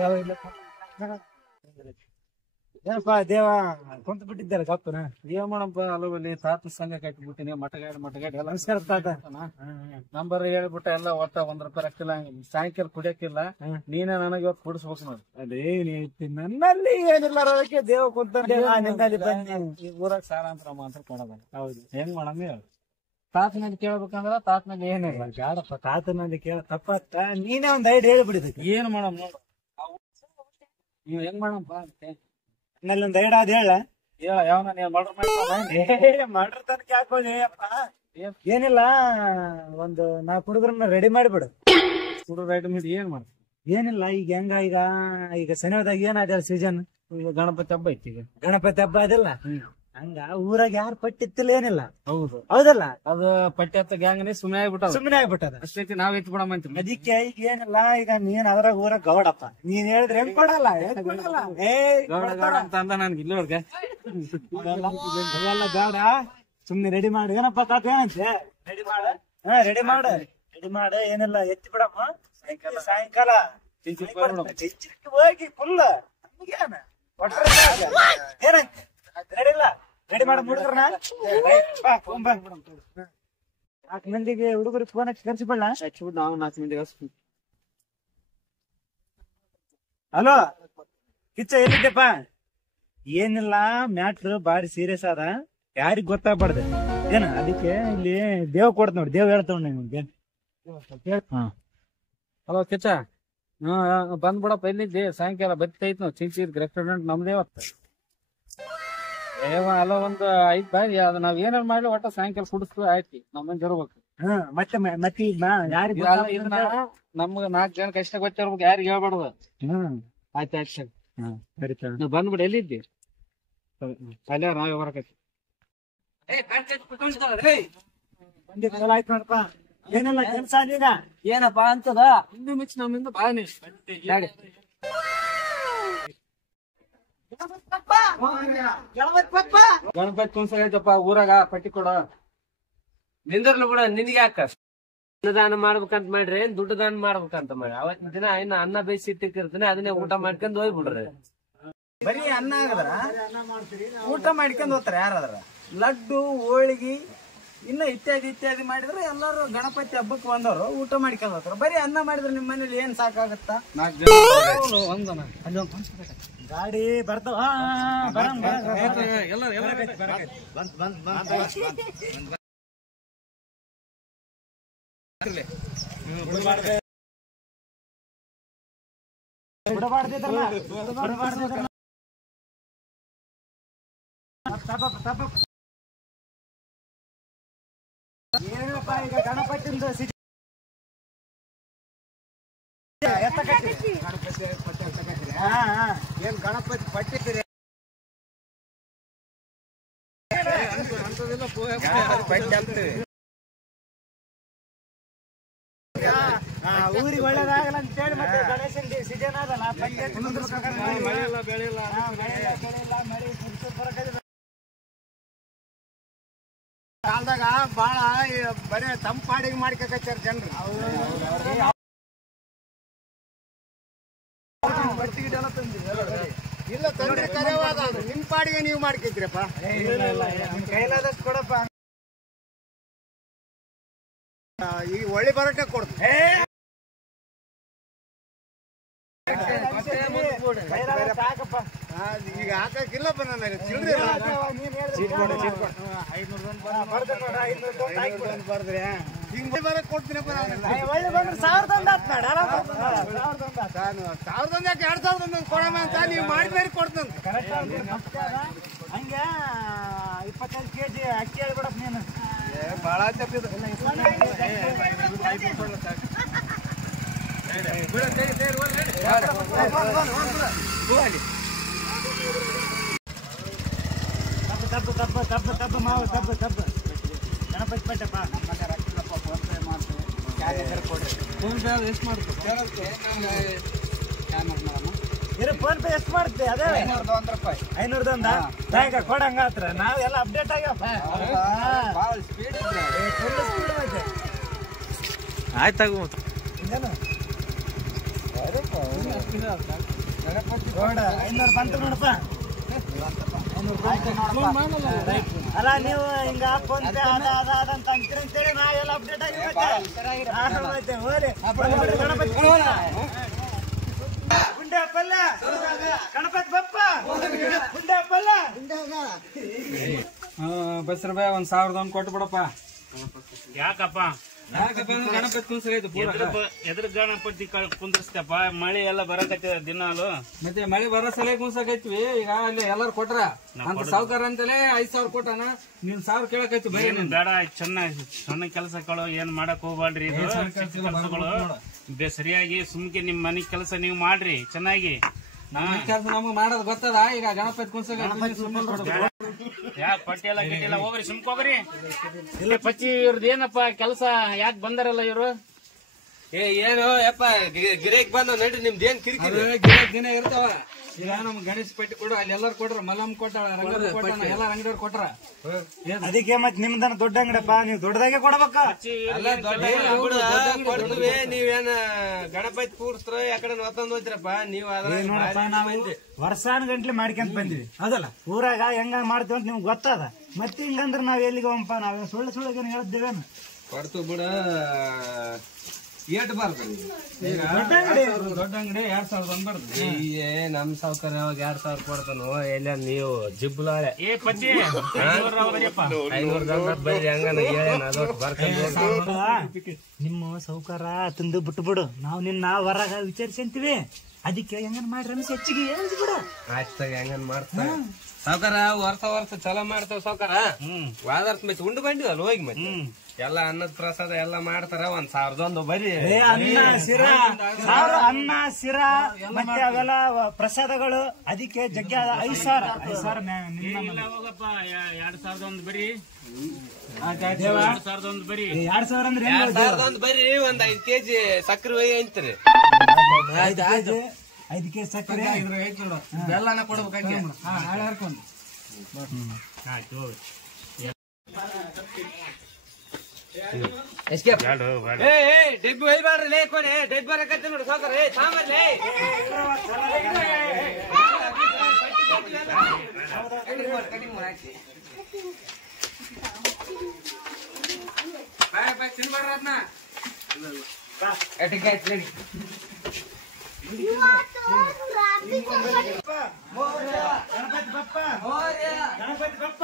ಯಾವ ಇಲ್ಲ ಏನಪ್ಪಾ ದೇವ ಕುಂತ ಬಿಟ್ಟಿದ್ದಾರೆ ಗಪ್ಪನ ಏನ್ ಮಾಡಪ್ಪ ಅಲ್ಲವಲ್ಲಿ ತಾತ ಸಂಘ ಕಟ್ಟಿಬಿಟ್ಟಿನಿ ಮಟಗಾಡಿ ಎಲ್ಲ ನಮಸ್ಕಾರ ತಾತ. ನಂಬರ್ ಹೇಳ್ಬಿಟ್ಟ ಎಲ್ಲ ಒಟ್ಟ ₹1 ರೊಕ್ಕಿಲ್ಲ ಸಾಯಂಕಾಲ ಕುಡಿಯಕ್ಕಿಲ್ಲ ನೀನೇ ನನಗೆ ಇವತ್ತು ಕುಡಿಸ್ಬೇಕು ನೋಡಿ. ಅದೇ ನನ್ನಲ್ಲಿ ಏನಿಲ್ಲ ಅದಕ್ಕೆ ದೇವ ಕುಂತ ನಿನ್ನಲ್ಲಿ ಬನ್ನಿ. ಈ ಊರಾಗ ಸಾಲ ಅಂತ ಮಾತ್ರ ಕೊಡೋದ. ಹೌದು ಹೆಂಗ್ ಮಾಡಮ್ ಹೇಳ ತಾತನಲ್ಲಿ ಕೇಳ್ಬೇಕಂದ್ರ ತಾತನಲ್ಲಿ ಏನಿಲ್ಲ. ಬ್ಯಾಡಪ್ಪ ತಾತನಲ್ಲಿ ಕೇಳ ತಪ್ಪತ್ತ ನೀನೇ ಒಂದ್ ಐಡಿಯಾ ಹೇಳ್ಬಿಡಿದಕ್ಕೆ ಏನ್ ಮಾಡಮ್ ನೋಡು ನೀವ್ ಹೆಂಗ್ ಮಾಡಪ್ಪ ನನ್ನಲ್ಲಿ ಒಂದ್ ಐಡಿಯಾ ಅದ್ ಹೇಳ ಹೇಳ ಯಾವನ ನೀವ್ ಮರ್ಡರ್ ಮಾಡ್ರ ತನಕ ಹಾಕೊಳ್ಳಿ ಅಪ್ಪ. ಏನಿಲ್ಲ ಒಂದು 4 ಹುಡುಗರನ್ನ ರೆಡಿ ಮಾಡಿಬಿಡು. ರೈಟ್ ಮೇಲೆ ಏನ್ ಮಾಡ್ತ ಏನಿಲ್ಲ ಈಗ ಹೆಂಗ ಈಗ ಶನಿವಾರದಾಗ ಏನಾದ ಸೀಸನ್ ಈಗ ಗಣಪತಿ ಹಬ್ಬ ಐತಿ. ಈಗ ಗಣಪತಿ ಹಬ್ಬ ಅದಿಲ್ಲ ಹಂಗ ಊರಾಗ ಯಾರು ಪಟ್ಟಿತ್ತಿಲ್ಲ ಏನಿಲ್ಲ. ಹೌದು ಹೌದಲ್ಲ ಅದು ಪಟ್ಟಿ ಹತ್ತ ಗ್ಯಾಂಗ್ನೇ ಸುಮ್ಮನೆ ಆಗ್ಬಿಟ್ಟ ಸುಮ್ಮನೆ ಆಗ್ಬಿಟ್ಟದ ಅಷ್ಟೈತಿ ನಾವ್ ಎತ್ ಬಿಡಮ್ ಅಂತೀವಿ. ಅದಕ್ಕೆ ಈಗ ಏನಿಲ್ಲ ಈಗ ನೀನ್ ಅದ್ರಾಗ ಊರಾಗ ಗೌಡಪ್ಪ ನೀನ್ ಹೇಳಿದ್ರೆ ಹೆಂಗ್ ಕೊಡಲ್ಲ ಗೌಡ ಗೌಡ ಅಂತ ಅಂದ ನನ್ಗೆ ಇಲ್ಲೋರ್ಗೆ ಅವೆಲ್ಲ ಬೇಡ ಸುಮ್ನೆ ರೆಡಿ ಮಾಡಿ ಏನಪ್ಪ ತಾತ ಏನಂತೆ ರೆಡಿ ಮಾಡ ರೆಡಿ ಮಾಡ ಏನಿಲ್ಲ ಎತ್ತಿ ಬಿಡಮ್ಮ ಸಾಯಂಕಾಲ ಚಿಂಚಿಕ್ಕೆ ಹೋಗಿ ಫುಲ್ ನಮ್ಗೇನ ಏನಂತ ರೆಡಿ ಇಲ್ಲ ರೆಡಿ ಮಾಡ ಹುಡುಗರನ್ನ 4 ಮಂದಿಗೆ ಹುಡುಗರಿಗೆ ಫೋನ್ ಹಚ್ಚಿ ಕರ್ಸಿಬಿಡ ನಾವು 4 ಮಂದಿಗೆ ಹಲೋ ಕಿಚ್ಚ ಎಲ್ಲಿದ್ದೆಪ್ಪ ಏನಿಲ್ಲ ಮ್ಯಾಟ್ರ್ ಬಾರಿ ಸೀರಿಯಸ್ ಅದ ಯಾರಿಗ್ ಗೊತ್ತಾಗ್ಬಾರ್ದು ಏನ ಅದಕ್ಕೆ ಇಲ್ಲಿ ದೇವ್ ಕೊಡ್ತ ನೋಡಿ ದೇವ್ ಹೇಳ್ತಾವ ನಿಮ್ಗೆ. ಹಲೋ ಕಿಚ್ಚ ಬಂದ್ಬಿಡಪ್ಪ ಎಲ್ಲಿದ್ದೆ ಸಾಯಂಕಾಲ ಬರ್ತೈತ್ ನಾವು ಚಿಂಚಿದ್ ರೆಸ್ಟೋರೆಂಟ್ ನಮ್ದೇ ಹೊತ್ತ ಅಲ್ಲ ಒಂದು 5 ಬಾರಿ ಅದ ನಾವ್ ಏನಾರು ಮಾಡ್ಲಿ ಒಟ್ಟ ಸಾಯಂಕಾಲ ಕುಡಿಸ್ತು ಆಯ್ತಿ ನಮ್ಮನ್ ಜರ್ಬೇಕು. ಮತ್ತೆ ಯಾರಿಗ ನಮ್ಗ 4 ಜನಕ್ಕೆ ಅಷ್ಟೇ ಗೊತ್ತಿರ್ಬೇಕು ಯಾರಿಗೆ ಹೇಳ್ಬಾರ್ದು. ಆಯ್ತು ಬಂದ್ಬಿಡ ಎಲ್ಲಿದ್ದಿ ಅಲ್ಲೇ ನಾವೇ ಬರಕೈತಿ ಆಯ್ತು ನೋಡಪ್ಪ ಏನಿಲ್ಲ ಕೆಲ್ಸ ಈಗ ಏನಪ್ಪಾ ಅಂತದ ಹಿಂದಿ ಮಿಚ್ ನಮ್ಮಿಂದ ಬಾನಿ ಗಣಪತಿ ಕುಂಸ ಐತಪ್ಪ ಊರಾಗ ಪಟ್ಟಿ ಕೊಡ ನಿಂದರ್ಲು ಬಿಡ ನಿನ್ಗೆ ಯಾಕ ಅನ್ನದಾನ ಮಾಡ್ಬೇಕಂತ ಮಾಡ್ರಿ ಏನ್ ದುಡ್ಡು ದಾನ ಮಾಡ್ಬೇಕಂತ ಮಾಡ್ರಿ ಅವತ್ತಿನ ದಿನ ಇನ್ನ ಅನ್ನ ಬೇಯಿಸಿ ಇಟ್ಟಿರ್ತೀನಿ ಅದನ್ನೇ ಊಟ ಮಾಡ್ಕೊಂಡ್ ಹೋಗ್ಬಿಡ್ರಿ. ಬರೀ ಅನ್ನ ಆಗದ್ರ ಊಟ ಮಾಡ್ಕೊಂಡ್ ಹೋಗ್ತಾರ ಯಾರಾದ್ರ ಲಡ್ಡು ಹೋಳಿಗೆ ಇನ್ನ ಇತ್ಯಾದಿ ಮಾಡಿದ್ರೆ ಎಲ್ಲಾರು ಗಣಪತಿ ಹಬ್ಬಕ್ಕೆ ಬಂದವರು ಊಟ ಮಾಡ್ಕೊಂಡ್ ಹೋಗ್ತಾರ. ಬರೀ ಅನ್ನ ಮಾಡಿದ್ರೆ ನಿಮ್ ಮನೇಲಿ ಏನ್ ಸಾಕಾಗತ್ತ? 4 ಜನ ಗಾಡಿ ಬರ್ತಾವ ಏನಪ್ಪ ಈಗ ಗಣಪತಿಂದ ಏನ್ ಗಣಪತಿ ಪಟ್ಟಿದ್ದೀರಿ ಊರಿಗೆ ಒಳ್ಳೇದಾಗಲ್ಲ ಅಂತ ಹೇಳಿ ಮತ್ತೆ ಗಣೇಶನ್ ಸೀಸನ್ ಅದಲ್ಲ ಕಾಲದಾಗ ಬಾಳ ಬರೀ ತಂಪಾಡಿಗೆ ಮಾಡ್ಕೊಕತ್ತಾರ ಜನರು. ಇಲ್ಲ ತಂದ್ರೆ ಕರೆವಾದ ನಿಮ್ ಪಾಡಿಗೆ ನೀವು ಮಾಡ್ಕಿದ್ರಪ್ಪ. ಕೈಲಾದಷ್ಟು ಕೊಡಪ್ಪ ಈಗ ಒಳ್ಳೆ ಬರೋಟೆ ಕೊಡ್ತೀನಿ. ಈಗ ಹಾಕಕ್ಕಿಲ್ಲಪ್ಪ ನನ್ನ ಚಿಲ್ಡ್ರಿ ಬರ್ದ್ರೆ ಹಿಂಗ್ ಬರಕ್ ಕೊಡ್ತೀನಪ್ಪ. ಒಳ್ಳೆ ಬಂದ್ರೆ 1000 ಯಾಕೆ 2000 ಕೊಡಮ್ಮ ಅಂತ ನೀವು ಮಾಡಿದ್ಮೇಲೆ ಕೊಡ್ತಂತ. ಹಂಗೆ 25 kg ಅಕ್ಕಿ ಹೇಳ್ಬಿಡಪ್ಪ ನೀನು ಬಾಳ ತಪ್ಪು ಮಾವು ತಪ್ಪು ಗಣಪತಿ ಪಟ್ಟಪ್ಪ ಎಷ್ಟು ಮಾಡ್ತೀವಿ ಫೋನ್ ಪೇ ಎಷ್ಟು ಮಾಡ್ತೀವಿ? ಅದೇ 500 ರೂಪಾಯಿ 500 ಕೊಡಂಗ ಹತ್ರ ನಾವೆಲ್ಲ ಅಪ್ಡೇಟ್ ಆಗ್ಯಪ್ಪ. ಆಯ್ತಾಗ ಹಿಂಗೇನು ನೋಡ 500 ಬಂತು ನೋಡಪ್ಪ. ಅಲ್ಲ ನೀವು ಹಿಂಗ ಫೋನ್ ಪೇ ಅದಂತ ಅಂತೀರಿ ನಾವೆಲ್ಲ ಅಪ್ಡೇಟ್ ಆಗಿ ಮತ್ತೆ ಹೋರಿ ಗಣಪತಿ ಗುಂಡೆ ಪಲ್ಲ ಗಣಪತಿ ಬಪ್ಪ ಗುಂಡೆ ಪಲ್ಲ ಬಸ್ ರೂಪಾಯಿ 1000 ಕೊಟ್ಟು ಬಿಡಪ್ಪ. ಯಾಕಪ್ಪ ಗಣಪತಿ ಕುಂಸಾಗೈತೆ ಎದ್ರ ಗಣಪತಿ ಕುಂದ್ರಸ್ತಪ್ಪ? ಮಳೆ ಎಲ್ಲ ಬರಕತ್ತಿದ ದಿನಾಲು. ಮತ್ತೆ ಮಳೆ ಬರೋ ಸಲ ಕುಂಸಾಕೈತ್ವಿ. ಈಗ ಅಲ್ಲಿ ಎಲ್ಲಾರು ಕೊಟ್ರ ಅಂತ ಸಾವುಕಾರ ಅಂತಲೇ 5000 ಕೊಟ್ಟಾನ. ನೀನ್ 1000 ಕೇಳಕೈತಿ ಬರೀ ಬೇಡ. ಸಣ್ಣ ಕೆಲಸಗಳು ಏನ್ ಮಾಡಕ್ ಹೋಗ್ಬಾಡ್ರಿ. ಇದು ಕೆಲಸಗಳು ಸರಿಯಾಗಿ ಸುಮ್ಕೆ ನಿಮ್ ಮನೆ ಕೆಲಸ ನೀವು ಮಾಡ್ರಿ ಚೆನ್ನಾಗಿ. ಕೆಲಸ ನಮಗ್ ಮಾಡೋದ್ ಗೊತ್ತದ. ಈಗ ಗಣಪತಿ ಕುಂಸಾಗೈತಿ. ಯಾಕೆ ಪಟ್ಟಿ ಎಲ್ಲ ಗಿಟ್ಟಿಲ್ಲ ಹೋಗ್ರಿ ಸುಮ್ಕೋಗ್ರಿ. ಇಲ್ಲ ಪಚ್ಚಿ ಇವ್ರದ್ದು ಏನಪ್ಪ ಕೆಲಸ ಯಾಕೆ ಬಂದಾರಲ್ಲ ಇವ್ರು? ಏನು ಯಪ್ಪ ಗಿರೇಕ್ ಬಂದ ನಡ್ರಿ ನಿಮ್ದು ಏನ್ ಕಿರಿಕಿರಿ ದಿನ ಇರ್ತಾವ. ಈಗ ನಮ್ ಗಣೇಶ ಪಟ್ಟಿ ಕೊಡು ಅಲ್ಲಿ ಎಲ್ಲಾರು ಕೊಟ್ರ. ಮಲ್ಲಮ್ಮ ಕೊಟ್ಟಾಳ, ರಂಗಪ್ಪ ಕೊಟ್ಟಾನ, ಎಲ್ಲಾರ ಅಂಗಡಿಯವ್ರು ಕೊಟ್ರ. ಅದಕ್ಕೆ ಮತ್ ನಿಮ್ದನ ದೊಡ್ಡ ಅಂಗಡಿಯಪ್ಪ, ನೀವು ದೊಡ್ಡದಾಗೆ ಕೊಡ್ಬೇಕ. ಕೊಡ್ತೀವಿ. ನೀವೇನ ಗಣಪತಿ ಕೂರ್ಸ್ತ್ರ ಯಾಕಡೆ ಒತ್ತಂದ್ ಹೋಯ್ತಿರಪ್ಪ ನೀವು. ವರ್ಷಾನ್ ಗಂಟ್ಲೆ ಮಾಡ್ಕೊಂತ ಬಂದಿವಿ ಅದಲ್ಲ. ಊರಾಗ ಹೆಂಗ ಮಾಡ್ತೀವಿ ಅಂತ ನಿಮ್ಗೆ ಗೊತ್ತದ. ಮತ್ತೆ ಹಿಂಗಂದ್ರ ನಾವ್ ಎಲ್ಲಿಗೆ ಹೋಗಪ್ಪ? ನಾವ್ ಸುಳ್ಳು ಹೇಳ್ದೇವೇನು? ಕೊಡ್ತು ಬಿಡ. ಏಟ್ ಬರ್ತ ದೊಡ್ಡ ಅಂಗಡಿ 2000 ಬರ್ದು. ನಮ್ ಸಾವುಕಾರ 2000 ಕೊಡ್ತಾನು. ಎಲ್ಲ ನೀವು ಜಿಬ್ಲಾಳೆ ಪಚ್ಚಿ 500 ಬರೀ ಹಂಗ ಹೇಳೇನ ಅದೊಟ್ಟು ಬರ್ಕೊಂಡು ನಿಮ್ಮ ಸೌಕಾರ ತಂದು ಬಿಟ್ಟು ಬಿಡು. ನಾವ್ ನಿನ್ನ ಹೊರಗ ವಿಚಾರಿಸಂತೀವಿ. ಅದಕ್ಕೆ ಹೆಂಗನ್ ಮಾಡಿ ರಮೇಶ್ ಹೆಚ್ಚಿಗೆ ಬಿಡು. ಆಯ್ತಾಗ ಹೆಂಗನ್ ಮಾಡ್ತಾರ ಸಾವುಕಾರ. ವರ್ಷ ಚಲೋ ಮಾಡ್ತಾವ ಸಾವುಕಾರ. ವಾದರ್ಸ್ ಮತ್ತೆ ಉಂಡು ಬಂದಿವಲ್ಲ ಹೋಗಿ ಮತ್ತೆ ಎಲ್ಲ ಅನ್ನದ ಪ್ರಸಾದ ಎಲ್ಲ ಮಾಡ್ತಾರ. 1001 ಬರೀ ಅನ್ನ ಸಿರಾ ಮತ್ತೆ ಅವೆಲ್ಲ ಪ್ರಸಾದಗಳು. ಅದಕ್ಕೆ ಜಗ್ಗ 5000 ಹೋಗಪ್ಪ. 2001 ಬರೀ 2001 ಬರೀ 2000 ಅಂದ್ರೆ 2001 ಬರೀ. 5 ಕೆಜಿ ಸಕ್ಕರೆ ಒಯ್ಯಿ ಅಂತೀರಿ. 5 ಕೆಜಿ ಸಕ್ಕರೆ ಬೆಲ್ಲನ ಕೊಡ್ಬೇಕು. ಆಯ್ತು ಹೋಗಿ. ಡೆಬ್ಬಿ ಒಯ್ಬಾರ್ರಿ ಲೇ ಕೊನೆ. ಡೆಬ್ಬಿ ಬರಕತ್ತೆ ನೋಡಿ ಸಾವುಕಾರ. ಸಾಂಬಾರ್ಲಿ ಗಣಪತಿ ಬಪ್ಪ ಗಣಪತಿ ಬಪ್ಪ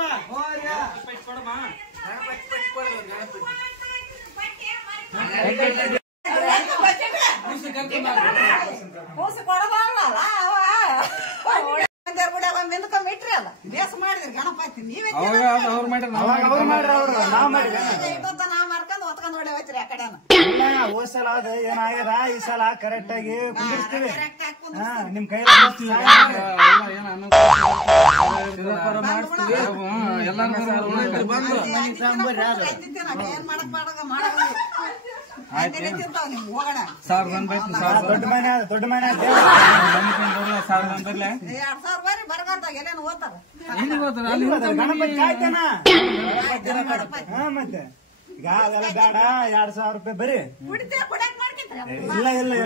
ಕೊಡಮ್ಮ. ಗಣಪತಿ ನೀವೇ ಹೋದ್ಸಲ ಅದ ಏನಾಗ್ಯದ. ಈ ಸಲ ಕರೆಕ್ಟ್ ಆಗಿ ಕುಂದಿರ್ತೀವಿ. ನಿಮ್ ಕೈ ದೊಡ್ಡ ಮನೆ ದೊಡ್ಡ ಮನೆ ಗಣಪತಿ ಕಾಯ್ತಾನ. ಮತ್ತೆ ಈಗ ಅವೆಲ್ಲ ಬೇಡ. 2000 ರೂಪಾಯಿ ಬರೀ. ಇಲ್ಲ ಇಲ್ಲ ಇಲ್ಲ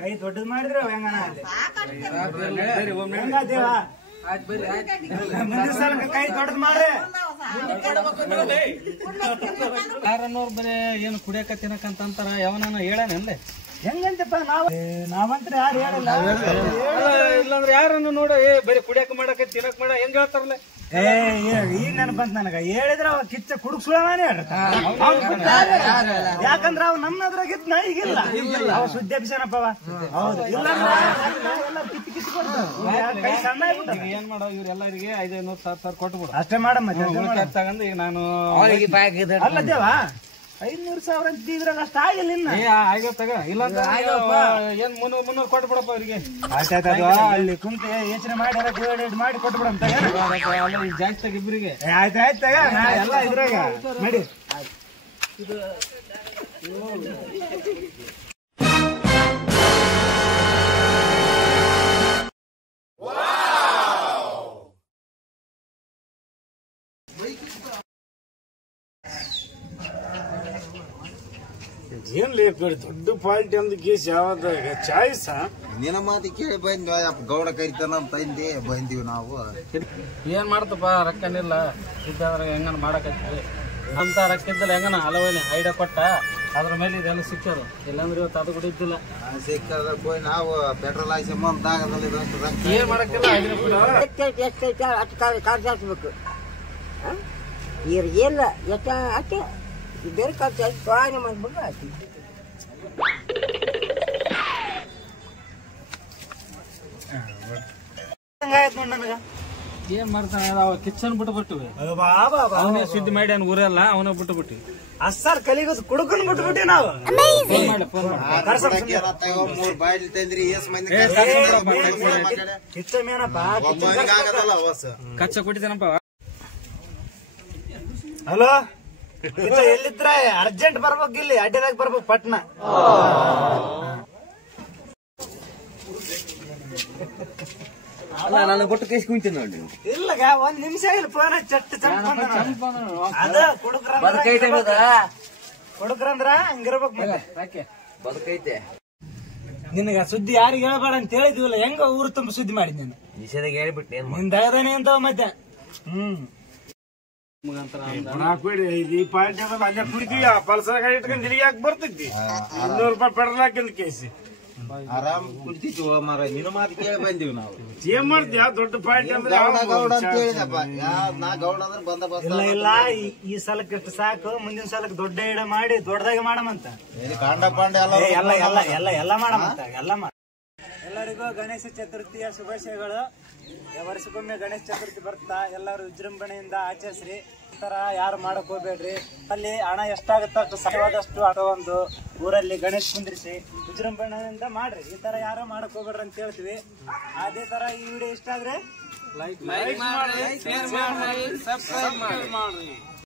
ಕೈ ದೊಡ್ಡದ್ ಮಾಡಿದ್ರೆ ಹೆಂಗನ ದೇವ. ಮುಂದಿನ ಸಲ ಕೈ ದೊಡ್ಡದ್ ಮಾಡ್ರಿ. ಯಾರನ್ನೋರ್ ಬರೇ ಏನು ಕುಡಿಯಕ ತಿನ್ನಕಂತ ಅಂತಾರ. ಯಾವನ ಹೇಳಾನೆ ಹೆಂಗಂತಪ್ಪ ನಾವಂತ್ರ ಯಾರು ಹೇಳಲ್ಲ. ಇಲ್ಲಾಂದ್ರೆ ಯಾರನ್ನು ನೋಡ ಬರೀ ಕುಡಿಯಕ ಮಾಡಕ ತಿನ್ನಕ್ ಮಾಡ ಹೆಂಗ್ ಹೇಳ್ತಾರಲ್ಲ. ಈಗ ನೆನಪಂತ ನನಗ ಹೇಳಿದ್ರೆ ಅವ ಕಿಚ್ಚ ಕುಡುಕ್ಸುಳವಾನೇ ಯಾಕಂದ್ರ ಅವ್ ನಮ್ಮದ್ರಾಗಿದ್ನ ಈಗಿಲ್ಲ. ಅವ ಸುದ್ದಿ ಅಭಿಷೇನಪ್ಪ. ಹೌದು. ಇಲ್ಲ ಕಿತ್ತು ಕಿತ್ತು ಕೊಡ್ತಾರ. ಕೈ ಸಣ್ಣ ಏನ್ ಮಾಡೋ ಇವ್ರೆಲ್ಲರಿಗೆ 500 1000 ಕೊಟ್ಬಿಡು. ಅಷ್ಟೇ ಮಾಡಮ್ಮ ತಗೊಂಡು ಈಗ ನಾನು ಅಲ್ಲ ದೇವ 500,000 ಅಂತ ಇದ್ರಾಗ ಅಷ್ಟ ಆಗಿಲ್ಲ. ಇನ್ನ ಆಗತ್ತಾಗ ಇಲ್ಲ ಏನ್ 300 ಕೊಟ್ಬಿಡಪ್ಪ ಅವ್ರಿಗೆ. ಅಲ್ಲಿ ಕುಂತ ಯೋಚನೆ ಮಾಡಿ ಮಾಡಿ ಕೊಟ್ಬಿಡಂತ ಜಾಸ್ತಿ ಇಬ್ಬರಿಗೆ. ಆಯ್ತಾಯ್ತ ಎಲ್ಲ ಇದ್ರಾಗ ನಡಿ. ಏನ್ ಲೇಪಿ ದೊಡ್ಡ ಪಾರ್ಟಿ ಅಂದ ಕೇಸ್ ಯಾವ್ದ ಚಾಯ್ಸ್ ನಿನ್ನ ಮಾತಿ ಕೇಳಿ ಬಂದ್ವಿ ಗೌಡ ಕರಿತಾನ ಅಂತ ತಂದಿ ಬಂದಿವಿ ನಾವು. ಏನ್ ಮಾಡ್ತಪ್ಪ ರೊಕ್ಕನಿಲ್ಲ ಇದ್ದಾದ್ರೆ ಹೆಂಗನ ಮಾಡಕತ್ತೀವಿ ಅಂತ ರೊಕ್ಕ ಇದ್ದಲ್ಲ ಹೆಂಗನ ಹಲವಲ್ಲಿ ಐಡಿಯಾ ಕೊಟ್ಟ ಅದ್ರ ಮೇಲೆ ಇದೆಲ್ಲ ಸಿಕ್ಕೋದು. ಇಲ್ಲಾಂದ್ರೆ ಇವತ್ತು ಅದು ಕೂಡ ಇದ್ದಿಲ್ಲ. ಸಿಕ್ಕದ ಹೋಗಿ ನಾವು ಪೆಟ್ರೋಲ್ ಹಾಕಿ ಆಗದಲ್ಲಿ ಏನ್ ಮಾಡಕ್ಕಿಲ್ಲ ಖರ್ಚು ಹಾಕ್ಬೇಕು. ಇವ್ರಿಗೆಲ್ಲ ಎಷ್ಟ ಅಷ್ಟೇ ಬೇರೆ ಖರ್ಚು ಹಾಕಿ ಸ್ವಾನೆ ಮಾಡ್ಬೇಕು ಹಾಕಿ. ನನಗ ಏನ್ ಮಾಡ್ತಾನೆ ಅವ ಕಿಚನ್ ಬಿಟ್ಬಿಟ್ಟಿವಿ. ಅವನೇ ಸುದ್ದಿ ಮಾಡಿ ಅವ್ನ ಊರೆಲ್ಲ ಅವನೇ ಬಿಟ್ಟುಬಿಟ್ಟಿವಿ. ಅಸ್ಸಾರ್ ಕಲಿಗೋದು ಕುಡ್ಕೊಂಡ್ ಬಿಟ್ಬಿಟ್ಟಿ ನಾವು. ಮೂರ್ ಬಾಯ್ಲಿ ತಂದ್ರಿ ಎಸ್ ಮಂದಿ ಕಚ್ಚ ಕೊಟ್ಟಿದ್ದೇನಪ್ಪ. ಹಲೋ ಎಲ್ಲಿದ್ರ ಅರ್ಜೆಂಟ್ ಬರ್ಬೇಕು, ಇಲ್ಲಿ ಅಡ್ಡಿದಾಗ ಬರ್ಬೇಕು ಪಟ್ನ. ನಾನು ಕೊಟ್ಟು ಕೇಸ್ ಕುಂತೀನಿ ನೋಡಿ. ಇಲ್ಲಗ ಒಂದ್ ನಿಮಿಷ ಇಲ್ಲ ಫೋನ್ ಚಟ್ ಅದ ಕುಡುಕ್ರಂದ್ರ ಹಂಗಿರ್ಬೇಕು. ಮತ್ತೆ ಬದುಕೈತೆ ನಿನಗ ಸುದ್ದಿ ಯಾರಿಗೆ ಹೇಳ್ಬೇಡ ಅಂತ ಹೇಳಿದ್ವಿಲ್ಲ, ಹೆಂಗ ಊರು ತುಂಬ ಸುದ್ದಿ ಮಾಡಿದ್ ನೀನು ನಿಷೇಧಾಗ ಹೇಳ್ಬಿಟ್ಟೆ ನಿನ್ ದಗದಾನೆ ಅಂತ ಮತ್ತೆ. ಈ ಪಾರ್ಟಿ ಅಲ್ಲೇ ಕುಡಿತೀವಿ ಪಲ್ಸರ್ ಗಾಡಿ ಇಟ್ಕೊಂಡು ತಿರುಗಿ ಹಾಕಿ ಬರ್ತೈತಿ. 200 ರೂಪಾಯಿ ಪೆಟ್ರೋಲ್ ಹಾಕಿಂದ ಕೇಸಿ ಆರಾಮ್ ಕುಡಿತಿದ್ವಿ ಮಾರ. ನಿನ್ನ ಮಾತು ಕೇಳಿ ಬಂದಿವಿ ನಾವು. ಏನ್ ಮಾಡ್ತೀಯ ದೊಡ್ಡ ಪಾರ್ಟಿ ಅಂದ್ರೆ ಗೌಡ ಅಂತ ಹೇಳಿದಪ್ಪ. ನಾ ಗೌಡ ಅಂದ್ರೆ ಬಂದ ಇಲ್ಲ ಇಲ್ಲ ಈ ಸಲಕ್ಕೆ ಇಷ್ಟು ಸಾಕು, ಮುಂದಿನ ಸಲಕ್ಕೆ ದೊಡ್ಡ ಇಡ ಮಾಡಿ ದೊಡ್ಡದಾಗಿ ಮಾಡಮಂತ. ಕಾಂಡ ಪಾಂಡ ಎಲ್ಲ ಮಾಡಮಂತ ಎಲ್ಲ ಮಾಡ. ಎಲ್ಲರಿಗೂ ಗಣೇಶ ಚತುರ್ಥಿಯ ಶುಭಾಶಯಗಳು. ವರ್ಷಕ್ಕೊಮ್ಮೆ ಗಣೇಶ ಚತುರ್ಥಿ ಬರ್ತಾ ಎಲ್ಲರೂ ವಿಜೃಂಭಣೆಯಿಂದ ಆಚರಿಸ್ರಿ. ಈ ತರ ಯಾರು ಮಾಡಕ್ ಹೋಗ್ಬೇಡ್ರಿ. ಅಲ್ಲಿ ಹಣ ಎಷ್ಟಾಗುತ್ತೋ ಅಷ್ಟು ಸಾಧ್ಯವಾದಷ್ಟು ಒಂದು ಊರಲ್ಲಿ ಗಣೇಶ ಕುಂದ್ರಿಸಿ ವಿಜೃಂಭಣೆಯಿಂದ ಮಾಡ್ರಿ. ಈ ತರ ಯಾರು ಮಾಡಕ್ ಹೋಗ್ಬೇಡ್ರಿ ಅಂತ ಹೇಳ್ತೀವಿ. ಅದೇ ತರ ಈ ವಿಡಿಯೋ ಇಷ್ಟ ಆದ್ರೆ ಲೈಕ್ ಮಾಡಿ, ಶೇರ್ ಮಾಡಿ, ಸಬ್ಸ್ಕ್ರೈಬ್ ಮಾಡಿ.